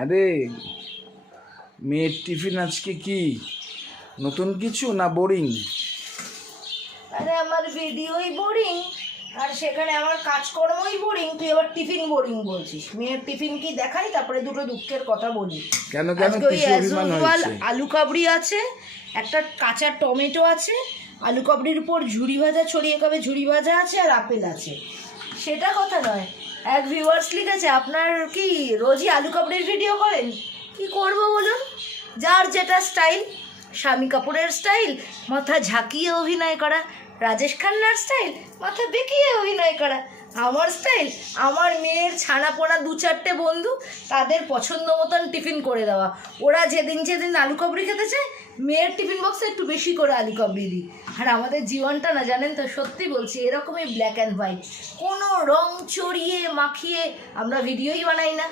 আরে মেয়ের টিফিন আজকে কি নতুন কিছু না বোরিং? আরে আমার ভিডিওই বোরিং, আর সেখানে আমার কাজকর্মই বোরিং। তুই আবার টিফিন বোরিং বলছিস? মেয়ের টিফিন কি দেখাই, তারপরে দুটো দুঃখের কথা বলি। কেন কেন আজকে ওই পিসি অ্যাজ অভিমান ইউজুয়াল হয়েছে? আলু কাবড়ি আছে, একটা কাঁচা টমেটো আছে, আলু কাবড়ির উপর ঝুড়ি ভাজা ছড়িয়ে কবে ঝুড়ি ভাজা আছে, আর আপেল আছে। সেটা কথা নয়। এক ভিউয়ার্স লিখেছে, আপনার কি রোজই আলু কাবড়ির ভিডিও করেন? কি করব বলুন, যার যেটা স্টাইল। শামি কাপুরের স্টাইল মাথা ঝাঁকিয়ে অভিনয় করা, রাজেশ খান্নার স্টাইল মাথা বেঁকিয়ে অভিনয় করা, আমার স্টাইল আমার মেয়ের ছানাপোনা দু চারটে বন্ধু, তাদের পছন্দ মতন টিফিন করে দেওয়া। ওরা যেদিন যেদিন আলু কাবড়ি খেতে চায়, মেয়ের টিফিন বক্সে একটু বেশি করে আলু কাবড়ি দিই। আর আমাদের জীবনটা না জানেন তো, সত্যি বলছি, এরকমই ব্ল্যাক অ্যান্ড হোয়াইট, কোনো রং চড়িয়ে মাখিয়ে আমরা ভিডিওই বানাই না।